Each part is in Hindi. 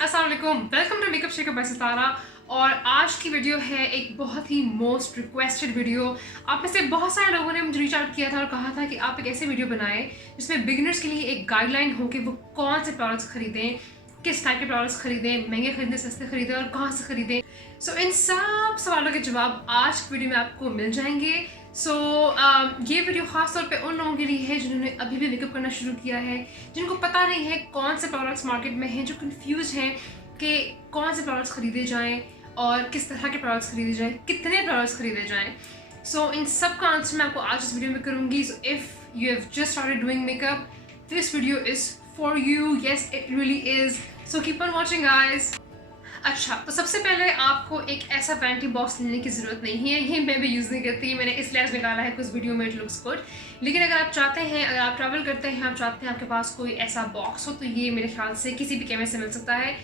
अस्सलाम वालेकुम, welcome to makeup shakeup by Sitara. और आज की वीडियो है एक बहुत ही मोस्ट रिक्वेस्टेड वीडियो। आप में से बहुत सारे लोगों ने मुझे रीच आउट किया था और कहा था कि आप एक ऐसे वीडियो बनाएं जिसमें बिगिनर्स के लिए एक गाइडलाइन हो कि वो कौन से प्रोडक्ट्स खरीदें, किस टाइप के प्रोडक्ट्स खरीदें, महंगे खरीदें, सस्ते खरीदें और कहाँ से खरीदें। सो इन सब सवालों के जवाब आज की वीडियो में आपको मिल जाएंगे। ये वीडियो खास तौर पे उन लोगों के लिए है जिन्होंने अभी भी मेकअप करना शुरू किया है, जिनको पता नहीं है कौन से प्रोडक्ट्स मार्केट में हैं, जो कंफ्यूज हैं कि कौन से प्रोडक्ट्स खरीदे जाएं और किस तरह के प्रोडक्ट्स खरीदे जाएं, कितने प्रोडक्ट्स खरीदे जाएं। इन सब का आंसर मैं आपको आज इस वीडियो में करूँगी। So if you have just started doing makeup, this video is for you. Yes, it really is. So keep on watching guys. अच्छा, तो सबसे पहले आपको एक ऐसा वैनिटी बॉक्स लेने की ज़रूरत नहीं है। ये मैं भी यूज़ नहीं करती, मैंने इसलिए आज निकाला है कुछ वीडियो में इट लुक्स गुड। लेकिन अगर आप चाहते हैं, अगर आप ट्रैवल करते हैं, आप चाहते हैं आपके पास कोई ऐसा बॉक्स हो, तो ये मेरे ख्याल से किसी भी केमिस्ट से मिल सकता है।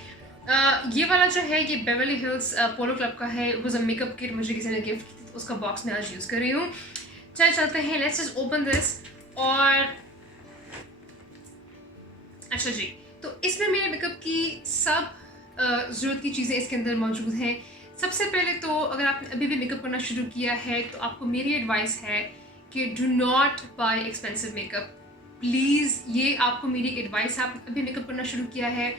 ये वाला जो है ये बेवर्ली हिल्स पोलो क्लब का है। It was a makeup kit, मुझे किसी ने गिफ्ट की थी, तो उसका बॉक्स मैं आज यूज़ कर रही हूँ। चलते हैं, लेट्स जस्ट ओपन दिस। और अच्छा जी, तो इसमें मेरे मेकअप की सब ज़रूरत की चीज़ें इसके अंदर मौजूद हैं। सबसे पहले तो अगर आपने अभी भी मेकअप करना शुरू किया है तो आपको मेरी एडवाइस है कि do not bye expensive makeup, please. ये आपको मेरी एडवाइस है। आपने अभी मेकअप करना शुरू किया है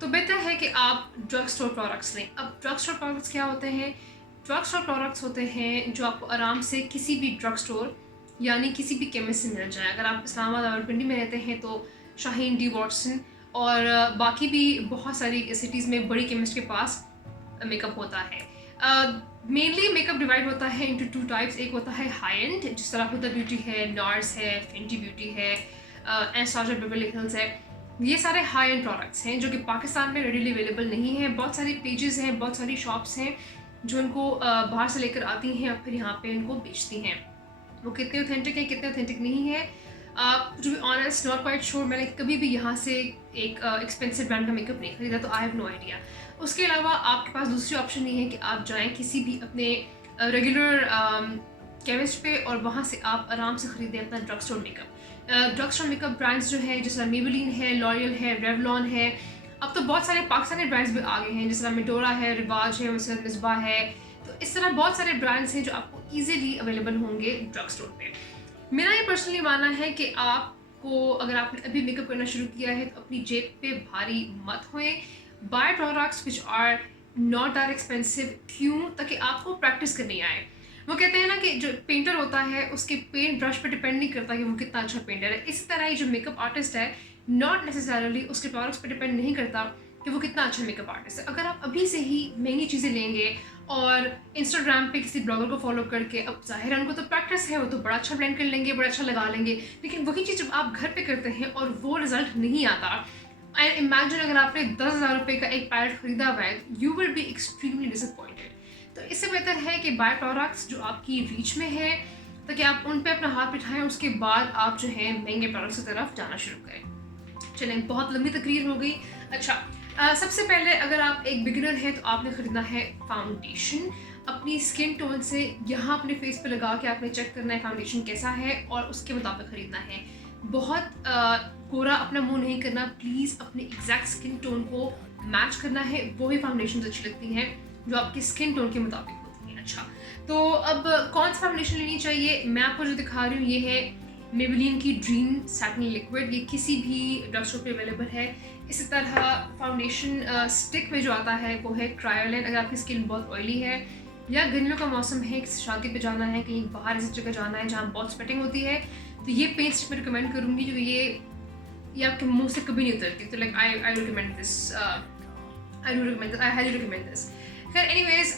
तो बेहतर है कि आप ड्रग स्टोर प्रोडक्ट्स लें। अब ड्रग स्टोर प्रोडक्ट्स क्या होते हैं? ड्रग स्टोर प्रोडक्ट्स होते हैं जो आपको आराम से किसी भी ड्रग स्टोर यानी किसी भी केमिस्ट से मिल जाए। अगर आप इस्लामाबाद और पिंडी में रहते हैं तो शाहीन, डी वॉटसन और बाकी भी बहुत सारी सिटीज़ में बड़ी केमिस्ट के पास मेकअप होता है। मेनली मेकअप डिवाइड होता है इनटू टू टाइप्स। एक होता है हाई एंड, जिस तरह हुदा ब्यूटी है, नार्स है, फेंटी ब्यूटी है, एनास्टेसिया बेवर्ली हिल्स है। ये सारे हाई एंड प्रोडक्ट्स हैं जो कि पाकिस्तान में रेडीली अवेलेबल नहीं है। बहुत सारी पेजेस हैं, बहुत सारी शॉप्स हैं जो इनको बाहर से लेकर आती हैं और फिर यहाँ पे इनको बेचती हैं। वो कितने ऑथेंटिक है, कितने ऑथेंटिक नहीं है, to be honest not quite sure. मैंने कभी भी यहाँ से एक एक्सपेंसिव ब्रांड का मेकअप नहीं खरीदा, तो आई हैव नो आइडिया। उसके अलावा आपके पास दूसरी ऑप्शन ये है कि आप जाएं किसी भी अपने रेगुलर केमिस्ट पे और वहाँ से आप आराम से खरीदें अपना drug store makeup. Drug store makeup brands जो है, जैसे मेबेलिन है, लॉरियल है, रेवलॉन है। अब तो बहुत सारे पाकिस्तानी ब्रांड्स भी आ गए हैं, जैसे मिडोरा है, रिवाज है, मिसबा है। तो इस तरह बहुत सारे ब्रांड्स हैं जो आपको ईजिली अवेलेबल होंगे ड्रग स्टोर पे। मेरा ये पर्सनली मानना है कि आपको, अगर आपने अभी मेकअप करना शुरू किया है तो अपनी जेब पे भारी मत होएं। Buy products which are not that expensive. क्यों? ताकि आपको प्रैक्टिस करनी आए। वो कहते हैं ना कि जो पेंटर होता है उसके पेंट ब्रश पे डिपेंड नहीं करता कि वो कितना अच्छा पेंटर है। इसी तरह ही जो मेकअप आर्टिस्ट है नॉट नेसेसरली उसके प्रोडक्ट्स पे डिपेंड नहीं करता कि वो कितना अच्छा मेकअप आर्टिस्ट है। अगर आप अभी से ही महंगी चीज़ें लेंगे और इंस्टाग्राम पे किसी ब्लॉगर को फॉलो करके, अब जाहिर है उनको तो प्रैक्टिस है, वो तो बड़ा अच्छा ब्लेंड कर लेंगे, बड़ा अच्छा लगा लेंगे, लेकिन वही चीज़ जब आप घर पे करते हैं और वो रिजल्ट नहीं आता, एंड इमेजिन अगर आपने 10,000 रुपये का एक पैलेट खरीदा हुआ है, you will be extremely disappointed. तो इससे बेहतर है कि बाय प्रोडक्ट्स जो आपकी रीच में है, ताकि आप उन पर अपना हाथ बिठाएं, उसके बाद आप जो है महंगे प्रोडक्ट्स की तरफ जाना शुरू करें। चलें, बहुत लंबी तकरीर हो गई। अच्छा, सबसे पहले अगर आप एक बिगिनर हैं तो आपने ख़रीदना है फाउंडेशन। अपनी स्किन टोन से यहाँ अपने फेस पे लगा के आपने चेक करना है फाउंडेशन कैसा है और उसके मुताबिक ख़रीदना है। बहुत गोरा अपना मुंह नहीं करना, प्लीज़ अपने एग्जैक्ट स्किन टोन को मैच करना है। वही फाउंडेशन अच्छी लगती हैं जो आपकी स्किन टोन के मुताबिक होती हैं। अच्छा, तो अब कौन सा फाउंडेशन लेनी चाहिए? मैं आपको जो दिखा रही हूँ ये है मेबेलिन की ड्रीम सैटिन लिक्विड। ये किसी भी ड्रग स्टोर पे अवेलेबल है। इसी तरह फाउंडेशन स्टिक में जो आता है वो है क्रायोलिन। अगर आपकी स्किन बहुत ऑयली है या गर्मियों का मौसम है, किसी शादी पे जाना है, कहीं बाहर ऐसी जगह जाना है जहाँ बहुत स्वेटिंग होती है, तो ये पेंट स्टिक मैं रिकमेंड करूँगी क्योंकि ये आपके मुंह से कभी नहीं उतरती। तो like I recommend this, I highly recommend this. खैर एनीवेज,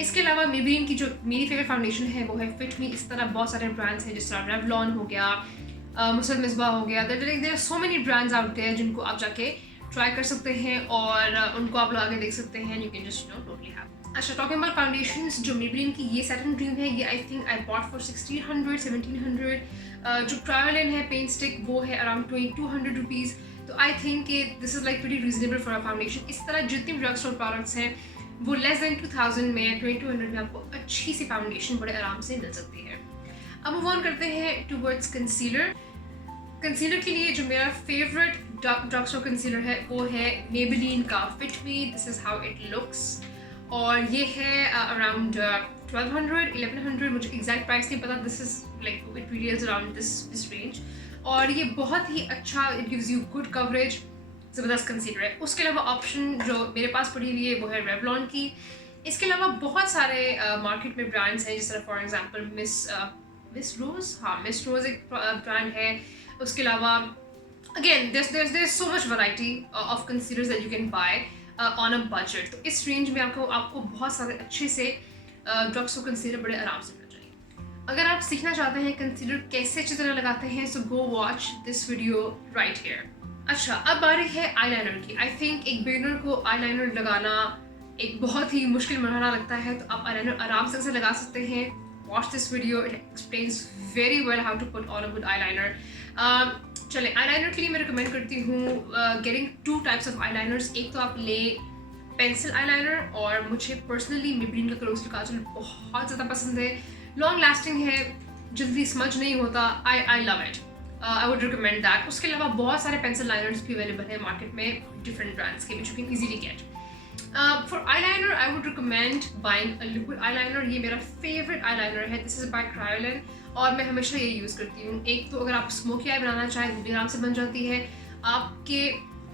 इसके अलावा मेबेलिन की जो मेरी फेवरेट फाउंडेशन है वो है फिट मी। इस तरह बहुत सारे ब्रांड्स हैं, जिस तरह रेवलॉन हो गया, मिसबा हो गया। There are so many brands out there जिनको आप जाके ट्राई कर सकते हैं और उनको आप लगा के देख सकते हैं। You can just totally have. अच्छा, टॉकिंग अबाउट फाउंडेशंस, जो मेबेलिन की ये सैटिन ड्रीम है, ये I think I bought for 1600 1700। जो क्रायोलिन है पेंट स्टिक वो है अराउंड 2200 रुपीज़। तो I think this is like very reasonable for a foundation. इस तरह जितनी भी ड्रग स्टोर प्रोडक्ट्स हैं वो लेस देन 2000 में, 2200 में आपको अच्छी सी फाउंडेशन बड़े आराम से मिल सकती है। अब मूव ऑन करते हैं टूवर्ड्स कंसीलर। कंसीलर के लिए जो मेरा फेवरेट ड्रग स्टोर कंसीलर है वो है मेबेलिन का fit me, this is how it looks. और ये है अराउंड 1200 मुझे एग्जैक्ट प्राइस नहीं पता, this is like it really is around this range. और ये बहुत ही अच्छा, it gives you good coverage, ज़बरदस्त कंसीलर है। उसके अलावा ऑप्शन जो मेरे पास पड़ी हुई है वो है रेवलॉन की। इसके अलावा बहुत सारे मार्केट में ब्रांड्स हैं, जिस तरह फॉर एग्जांपल मिस रोज़, हाँ मिस रोज़ एक ब्रांड है। उसके अलावा again there's so much variety of concealers that you can buy on a budget। तो इस रेंज में आपको बहुत सारे अच्छे से ड्रग स्टोर कंसीलर बड़े आराम से मिल जाएंगे। अगर आप सीखना चाहते हैं कंसीलर कैसे अच्छी तरह लगाते हैं, so go watch this video right here. अच्छा, अब बारी है आईलाइनर की। आई थिंक एक बिगिनर को आईलाइनर लगाना एक बहुत ही मुश्किल मरहला लगता है, तो आप आईलाइनर आराम से लगा सकते हैं। Watch this video, it explains very well how to put on a good eyeliner. चले, आईलाइनर के लिए मैं रिकमेंड करती हूँ गेटिंग 2 टाइप्स ऑफ आईलाइनर्स। एक तो आप ले पेंसिल आईलाइनर, और मुझे पर्सनली मेबेलिन का क्लोजली काजल बहुत ज़्यादा पसंद है, लॉन्ग लास्टिंग है, जल्दी समझ नहीं होता, I love it, I would recommend that. उसके अलावा बहुत सारे पेंसिल लाइनर्स भी अवेलेबल है मार्केट में डिफरेंट ब्रांड्स के, which you can easily gate. For eyeliner I would recommend buying a liquid eyeliner. ये मेरा फेवरेट आईलाइनर है, दिस इज बाय क्रायोलन, और मैं हमेशा ये यूज़ करती हूँ। एक तो अगर आप स्मोकी आई बनाना चाहें वो भी आराम से बन जाती है, आपके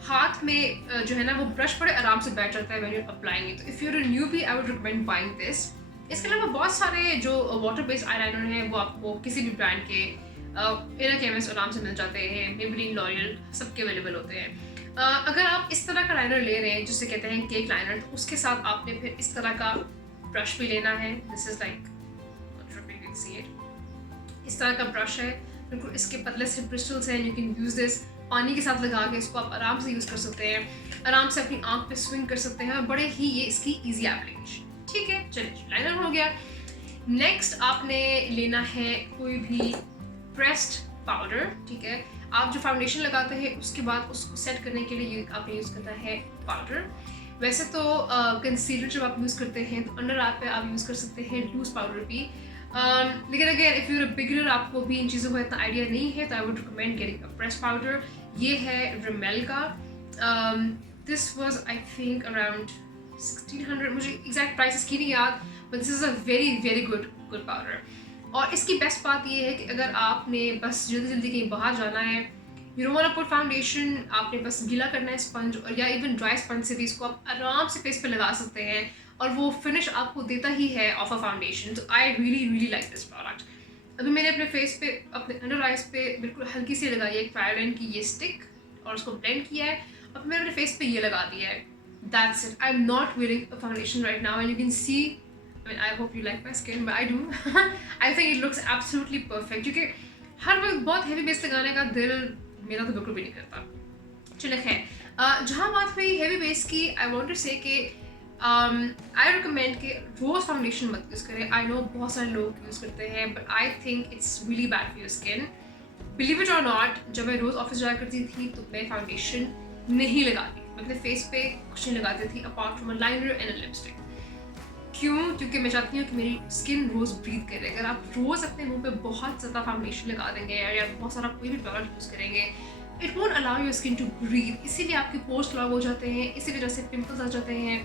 हाथ में जो है ना वो ब्रश बड़े आराम से बैठ जाता है व्हेन यू अप्लाइंग इट। तो if you are a newbie I would recommend buying this. इसके अलावा बहुत सारे जो वाटर बेस्ड आईलाइनर हैं वो आपको किसी भी ब्रांड के इनर केमिस्ट आराम से मिल जाते हैं, मेबेलिन, लॉरियल, सबके अवेलेबल होते हैं। अगर आप इस तरह का लाइनर ले रहे हैं जिसे कहते हैं केक लाइनर, तो उसके साथ आपने फिर इस तरह का ब्रश भी लेना है। This is like see it, इस तरह का ब्रश है, बिल्कुल इसके पतले से ब्रिस्टल्स हैं। यू कैन यूज़ दिस, पानी के साथ लगा के इसको आप आराम से यूज़ कर सकते हैं, आराम से अपनी आंख पे स्विंग कर सकते हैं, बड़े ही ये इसकी इजी एप्लीकेशन। ठीक है, चलिए लाइनर हो गया। नेक्स्ट आपने लेना है कोई भी प्रेस्ड पाउडर। ठीक है, आप जो फाउंडेशन लगाते हैं उसके बाद उसको सेट करने के लिए आपने यूज़ करना है पाउडर। वैसे तो कंसीलर जब आप यूज़ करते हैं तो अंडर आई पे आप यूज़ कर सकते हैं लूज पाउडर भी, लेकिन अगर इफ़ यूर अ बिगिनर, आपको भी इन चीज़ों का इतना आइडिया नहीं है, तो I would recommend getting a press powder. ये है रिमेल का, this was I think around 1600, मुझे एग्जैक्ट प्राइसेस की नहीं याद, but this is a very very good powder. और इसकी बेस्ट बात ये है कि अगर आपने बस जल्दी जल्दी कहीं बाहर जाना है, you don't want to put foundation, आपने बस गीला करना है स्पंज, और या इवन ड्राई स्पंज से भी इसको आप आराम से फेस पे लगा सकते हैं, और वो फिनिश आपको देता ही है ऑफ अ फाउंडेशन। तो I really like this product. अभी मैंने अपने फेस पे, अपने अंडर आइज पे बिल्कुल हल्की सी लगाई है क्रायोलन की ये स्टिक, और उसको ब्लेंड किया है, और मैंने अपने फेस पे ये लगा दिया है। That's it, I am not wearing a foundation right now, and you can see, I mean, I hope you like my skin, but I do. I think it looks absolutely perfect, क्योंकि हर वक्त बहुत हेवी बेस लगाने का दिल मेरा तो बिल्कुल भी नहीं करता। चलिए खैर, जहाँ बात हुई हेवी बेस की, आई वॉन्ट टू से कि आई रिकमेंड कि रोज़ फाउंडेशन मत यूज़ करें। आई नो बहुत सारे लोग यूज़ करते हैं, but I think it's really bad for your skin. Believe it और नॉट, जब मैं रोज़ ऑफिस जाया करती थी तो मैं फाउंडेशन नहीं लगाती, मैं अपने फेस पे कुछ नहीं लगाती थी apart from a liner and a lipstick. क्यों? क्योंकि मैं चाहती हूँ कि मेरी स्किन रोज़ ब्रीथ करे। अगर आप रोज़ अपने मुंह पे बहुत ज़्यादा फाउंडेशन लगा देंगे या बहुत सारा कोई भी प्रोडक्ट यूज़ करेंगे, it won't allow your skin to breathe, इसीलिए आपके पोर्स क्लॉग हो जाते हैं, इसी वजह से पिंपल्स आ जाते हैं,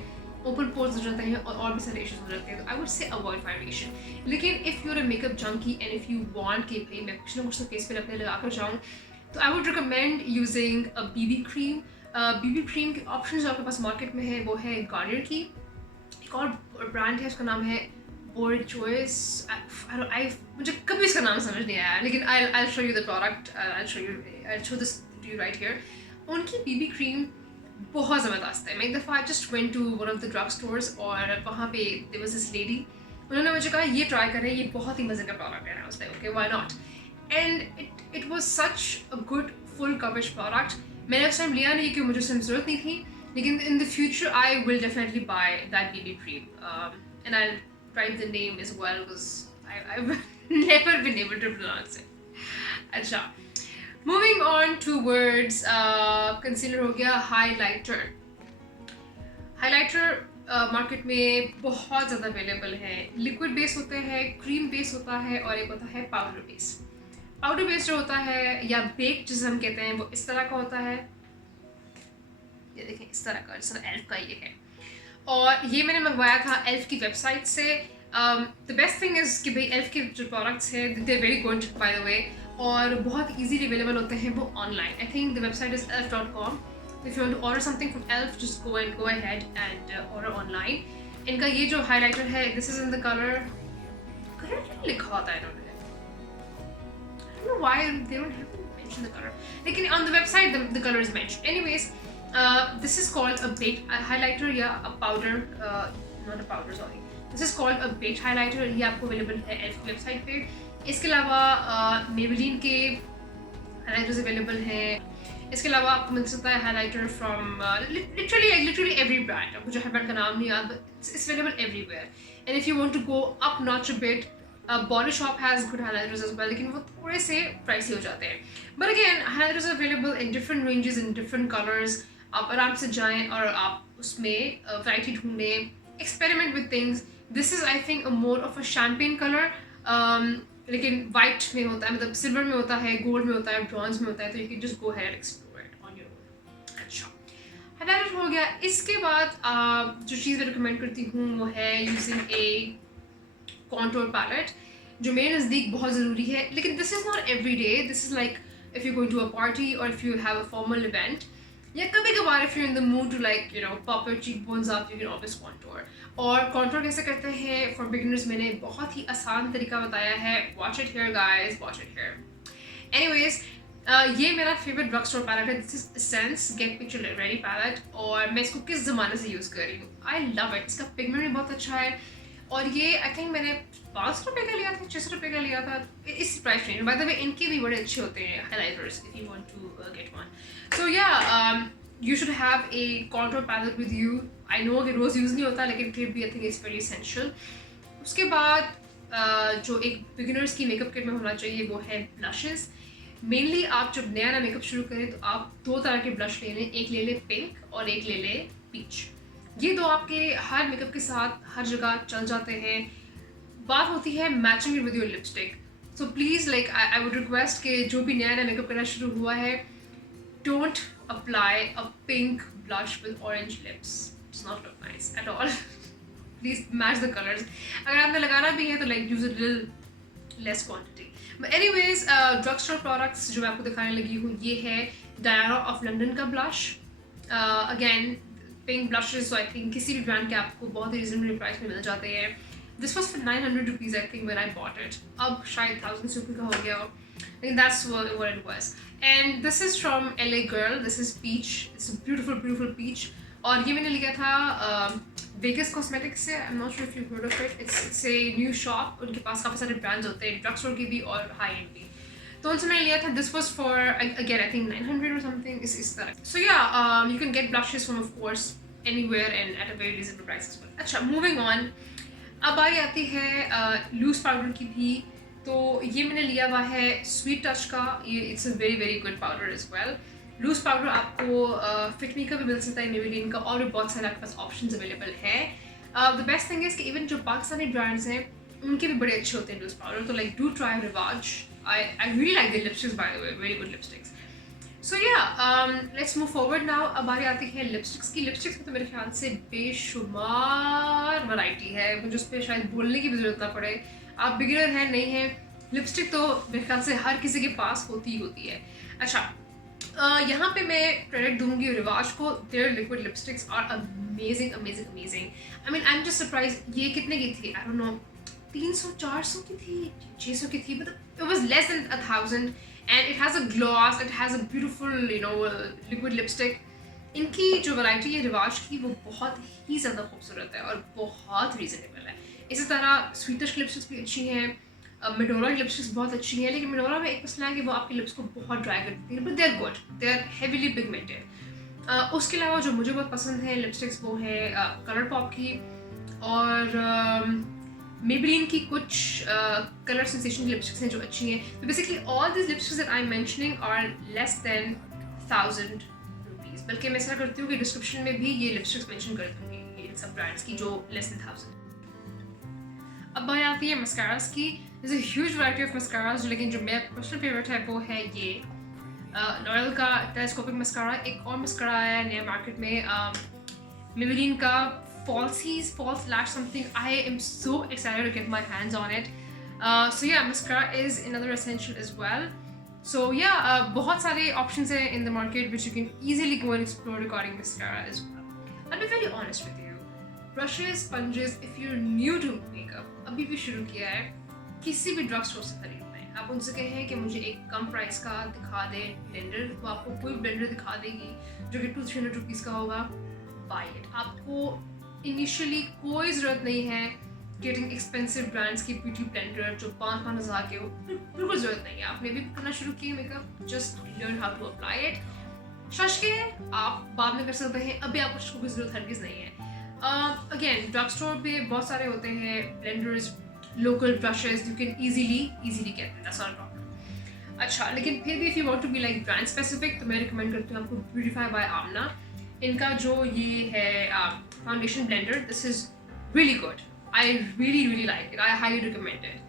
ओपन पोर्स हो जाते हैं, और भी सारे इश्यूज हो जाते हैं। तो I would say avoid foundation. लेकिन if you're a makeup junkie and if you want कि भाई मैं कुछ ना कुछ तो फेस पे अपने लगा कर जाऊँ, तो I would recommend using a BB cream. BB cream के ऑप्शन जो आपके पास मार्केट में है वो है गार्नियर की, एक और ब्रांड है, उसका नाम है बोल्ड चॉइस। मुझे कभी इसका नाम समझ नहीं आया, लेकिन I show you the product, I show this to you right here. उनकी बीबी क्रीम बहुत ज़बरदस्त है। मैं एक दफ़ा just went to one of the drug stores, और वहाँ पे देयर वाज दिस लेडी, उन्होंने मुझे कहा ये ट्राई करें, ये बहुत ही मज़े का प्रोडक्ट है। I was like okay, why not, and it was such a good full coverage product. मैंने उस टाइम लिया नहीं क्योंकि मुझे उसमें ज़रूरत नहीं थी, लेकिन in the future I will definitely buy that BB cream, and I'll write the name as well because I've never been able to pronounce it. अच्छा, moving on towards concealer हो गया, highlighter. Highlighter मार्केट में बहुत ज़्यादा अवेलेबल है। लिक्विड बेस होते हैं, क्रीम बेस होता है, और एक होता है पाउडर बेस। पाउडर बेस जो होता है या बेक जिसे हम कहते हैं, वो इस तरह का होता है, ये देखें इस तरह का, जिस तरह एल्फ का ये है। और ये मैंने मंगवाया था एल्फ की वेबसाइट से। द बेस्ट थिंग इज़ कि भाई एल्फ के जो प्रोडक्ट्स हैं they very good by the way, और बहुत ईजीली अवेलेबल होते हैं वो online. I think the website is elf.com। If you want to order something from elf just go ahead and order online. इनका ये जो हाईलाइटर है, this is in the colour लिखा होता है इन्होंने, I don't know why they don't have to mention the color. लेकिन on the website the color is mentioned. Anyways, this is called a baked highlighter या a powder, not a powder sorry. This is called a baked highlighter. ये आपको available है एल्फ की वेबसाइट पे। इसके अलावा Maybelline के highlighters available हैं। इसके अलावा आपको मिल सकता है highlighter from literally every brand। आपको जो हर brand का नाम नहीं याद, it's available everywhere. And if you want to go up notch a bit, Body Shop has good highlighters as well, लेकिन वो थोड़े से प्राइसी हो जाते हैं। But again, highlighters are available in different ranges, in different colors. आप आराम से जाएं और आप उसमें वैरायटी ढूंढें, experiment with things. This is I think a more of a champagne color, लेकिन white में होता है, मतलब सिल्वर में होता है, गोल्ड में होता है, ब्रॉन्ज में होता है, तो you can just go ahead and explore it on your own. अच्छा, हाईलाइटर हो गया। इसके बाद जो चीज़ मैं रिकमेंड करती हूँ वो है यूजिंग ए कॉन्टोर पैलेट, जो मेरे नज़दीक बहुत ज़रूरी है। लेकिन this is not every day, this is like if you going to a party और if you have a formal event, या कभी कभार if you in the mood to like pop your cheekbones up, you can always contour. और कॉन्टोर कैसे करते हैं फॉर बिगिनर्स मैंने बहुत ही आसान तरीका बताया है। Watch it here guys, watch it here. Anyways, ये मेरा फेवरेट ड्रग स्टोर पैलेट है। This is essence get picture ready palette, और मैं इसको किस ज़माने से यूज़ कर रही हूँ। I love it. इसका पिगमेंट भी बहुत अच्छा है, और ये आई थिंक मैंने 500 रुपये का लिया था, 600 रुपये का लिया था, इस price range. By the way इनके भी बड़े अच्छे होते हैं highlighters if you want to get one. So yeah you should have a contour palette with you. I know कि रोज़ यूज़ नहीं होता, लेकिन फिर भी I think it's very essential. उसके बाद जो एक बिगिनर्स की मेकअप किट में होना चाहिए वो है ब्लशेस। मेनली आप जब नया नया मेकअप शुरू करें तो आप 2 तरह के ब्लश ले लें, एक ले लें पिंक और एक ले लें पीच। ये 2 आपके हर मेकअप के साथ हर जगह चल जाते हैं। बात होती है matching with your lipstick. So please like I would request कि जो भी नया नया मेकअप करना शुरू हुआ है, don't apply a pink blush with orange lips, it's not look nice at all. Please match the colours. अगर आपने लगाना भी है तो like use it little less quantity. But anyways, drug store products जो मैं आपको दिखाने लगी हूँ, ये है डायरा ऑफ लंदन का blush. Again pink blushes, so I think किसी भी ब्रांड के आपको बहुत ही रिजनेबल प्राइस में मिल जाते हैं। This was for 900 rupees I think when I bought it. अब शायद 1000 रुपये का हो गया हो, लेकिन that's what it was. And this is from LA girl, this is peach, it's beautiful peach. और ये मैंने लिया था वेगस कॉस्मेटिक्स से। I am not sure if you heard of it. It's a new shop, उनके पास काफ़ी सारे ब्रांड्स होते हैं, ड्रग स्टोर के भी और हाई एंड भी। तो उनसे मैंने लिया था। This was for again I think 900 और समथिंग इस तरह। So yeah you can get blushes from of course anywhere and at a very reasonable price as well. अच्छा, मूविंग ऑन, अब बारी आती है लूज पाउडर की भी। तो ये मैंने लिया हुआ है स्वीट टच का। ये it's a very good powder as well. Loose powder आपको फिटमी का भी मिल सकता है, मेबेलिन का, और भी बहुत सारे आपके पास ऑप्शंस अवेलेबल है। द बेस्ट थिंग इज़ कि इवन जो पाकिस्तानी ब्रांड्स हैं उनके भी बड़े अच्छे होते हैं लूज पाउडर। तो लाइक डू ट्राई रिवाज। I really like the lipsticks by the way, very good lipsticks. So yeah, let's move forward now. अब बारी आती है लिपस्टिक्स की। लिपस्टिक्स में तो मेरे ख्याल से बेशुमार वैरायटी है, मुझे उस पर शायद बोलने की भी जरूरत ना पड़े। आप बिगिनर हैं नहीं हैं, लिपस्टिक तो मेरे ख्याल से हर किसी के पास होती ही होती है। अच्छा, यहाँ पे मैं क्रेडिट दूंगी रिवाज को। Their liquid lipsticks are amazing. I mean I am just surprise. ये कितने की थी? आई डोंट नो, 300-400 की थी, 600 की थी, मतलब it was less than 1000 and it has a gloss, it has a beautiful liquid lipstick. इनकी जो वैरायटी है रिवाज की वो बहुत ही ज़्यादा खूबसूरत है और बहुत रीजनेबल है। इसी तरह स्वीटिश लिपस्टिक्स भी अच्छी हैं, मेडोरा की लिपस्टिक्स बहुत अच्छी हैं, लेकिन मेडोरा में एक मसला है कि वो आपके लिप्स को बहुत ड्राई कर देती है, but they are good, they are heavily pigmented. उसके अलावा जो मुझे बहुत पसंद है लिपस्टिक्स वो है कलर पॉप की और Maybelline की कुछ कलर सेंसेशन लिपस्टिक्स हैं जो अच्छी हैं। तो basically all this lipsticks that I am mentioning are less than 1000 rupees. बल्कि मैं ऐसा करती हूँ कि डिस्क्रिप्शन में भी ये लिपस्टिक्स मेंशन कर दूँगी इन सब ब्रांड्स की जो लेस देन 1000। अब बात आती है मस्कारास की। There's a huge variety of mascaras, लेकिन जो मेरा पर्सनल फेवरेट है वो है ये लॉयल का टेलीस्कोपिक मस्कारा, एक और मस्कारा आया है नया मार्केट में, Maybelline का false lash something. I am so excited to get my hands on it. So yeah, mascara is another essential as well. So yeah, बहुत सारे options हैं in the market which you can easily go and explore regarding mascara as well. I'll be very honest with you. Brushes, sponges, if you're new to makeup, अभी भी शुरू किया है, किसी भी ड्रग स्टोर से खरीदना है, आप उनसे कहें कि मुझे एक कम प्राइस का दिखा दें ब्लेंडर, वो आपको कोई ब्लेंडर दिखा देगी जो कि 200-300 रुपीज़ का होगा. Bye it. आपको इनिशियली कोई ज़रूरत नहीं है गेटिंग एक्सपेंसिव ब्रांड्स की ब्यूटी ब्लेंडर जो 5-5 हज़ार के हो. बिल्कुल ज़रूरत नहीं है. आपने भी करना शुरू किया makeup, just learn how to apply it. शश के आप बाद में कर सकते हैं, अभी आपको शश की ज़रूरत हरगिज़ नहीं है. अगेन ड्रग स्टोर पे बहुत सारे होते हैं blenders, local brushes, you can easily get that, that's not a problem. अच्छा, लेकिन फिर भी if you want to be like brand specific तो मैं रिकमेंड करती हूँ आपको ब्यूटीफाई बाय आमना. इनका जो ये है foundation blender, this is really good. I really like it. I highly recommend it.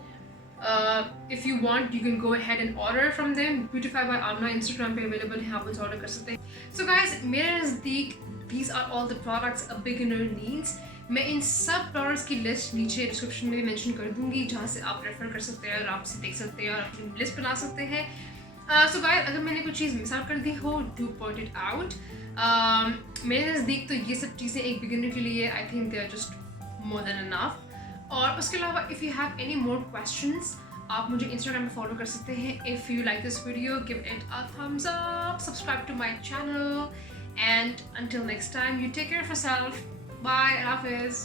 If you want you can go ahead and order from them. Beautify by Amna Instagram पे अवेलेबल है, आप उनसे ऑर्डर कर सकते हैं. सो गाइस, मेरे नज़दीक these are all the products a beginner needs. मैं इन सब प्रोडक्ट्स की लिस्ट नीचे डिस्क्रिप्शन में भी मेंशन कर दूंगी, जहाँ से आप रेफर कर सकते हैं और आप इसे देख सकते हैं और अपनी लिस्ट बना सकते हैं. सो गाइस, अगर मैंने कोई चीज़ मिस आउट कर दी हो, डू पॉइंट इट आउट. मेरे नज़दीक तो ये सब चीज़ें एक बिगिनर के लिए I think they are just more than enough. और उसके अलावा if you have any more questions आप मुझे इंस्टाग्राम में फॉलो कर सकते हैं. If you like this video, give it a thumbs up, subscribe to my channel, and until next time, you take care of yourself. Bye. Hafiz.